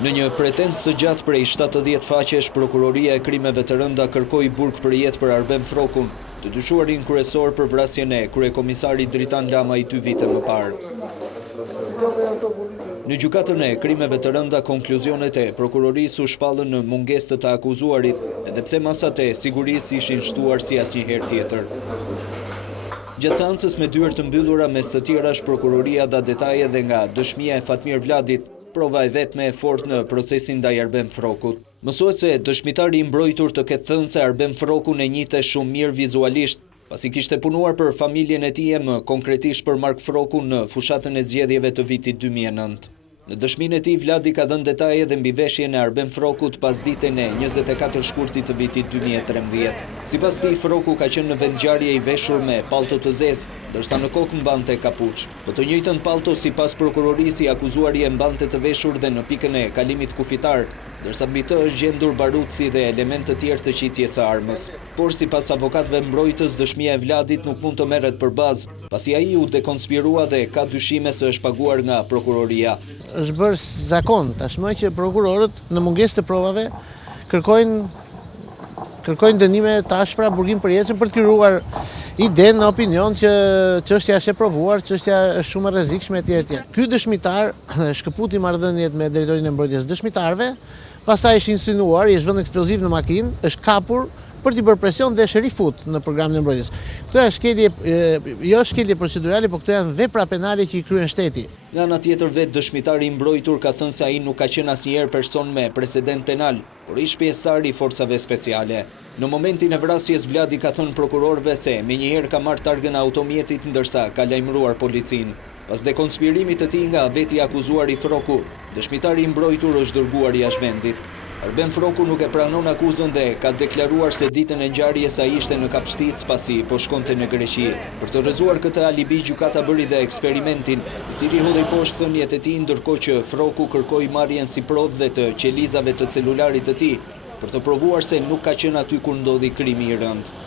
Në një pretencë të gjatë prej 70 faqesh, prokuroria e krimeve të rënda kërkoi burg për jetë për Arben Frokun, të dyshuarin kryesor për vrasjen e kryekomisarit Dritan Lamaj 2 vite më parë. Në gjykatën e krimeve të rënda, konkluzionet e prokurorisë u shpallën në mungesë të akuzuarit, edhe pse masat e sigurisë ishin shtuar si asnjëherë tjetër. Gjatë seancës me dyert të mbyllura mes të tjerash, prokuroria dha detaje dhe nga dëshmia e Fatmir Vladit, prova e vetme e fortë në procesin ndaj Arben Frokut. Mësohet se dëshmitari i mbrojtur të ketë thënë se Arben Frokun e njihte shumë mirë vizualisht, pasi kishte punuar për familjen e tij, më konkretisht për Mark Frokun në fushatën e zgjedhjeve të vitit 2009. Në dëshminë e tij, Vladi ka dhënë detaje dhe mbi veshjen e Arben Frokut pas ditën e 24 shkurtit të vitit 2013. Sipas tij, Froku ka qenë në vendngjarje i veshur me pallto të zezë, ndërsa në kokë mbante kapuç. Po të njëjtën pallto, sipas prokurorisë, i akuzuari e mbante të veshur dhe në pikën e kalimit kufitar, ndërsa mbi të është gjendur barutsi dhe elementë të tjerë të qitjes së armës. Por sipas avokatëve mbrojtës, dëshmia e Vladit nuk mund të merret për bazë, pasi ai u dekonspirua dhe ka dyshime se është paguar nga prokuroria. Është bërë zakon tashmë që prokurorët në mungesë të provave kërkojnë dënime të ashpra, burgim për jetën, për të krijuar idenë në opinion që çështja është e provuar, çështja është shumë e rrezikshme etj. Ky dëshmitar shkëputi marrëdhëniet me drejtorin e mbrojtjes dëshmitarëve, pastaj është insinuar, i është vënë eksploziv në makinë, është kapur për t'i bërë presion dhe është rifut në programin e mbrojtjes. Këto janë shkelje, jo shkelje procedurale, por këto janë vepra penale që i kryen shteti. Nga ana tjetër, vetë dëshmitari i mbrojtur ka thënë se ai nuk ka qenë asnjëherë person me precedent penal, por ish pjesëtar i forcave speciale. Në momentin e vrasjes, Vladi ka thënë prokurorëve se menjëherë ka marrë targën e automjetit ndërsa ka lajmëruar policinë. Pas dekonspirimit të tij nga veti akuzuari Froku, dëshmitari i mbrojtur është dërguar jashtë vendit. Arben Froku nuk e pranon akuzën dhe ka deklaruar se ditën e ngjarjes ai ishte në Kapshtic pasi po shkonte në Greqi. Për të rrëzuar këtë alibi, gjykata bëri dhe eksperimentin, i cili hodhi poshtë thënjet e tij, ndërkohë që Froku kërkoi marrjen si provë dhe të qelizave të celularit të tij, për të provuar se nuk ka qenë aty kur ndodhi krimi i rëndë.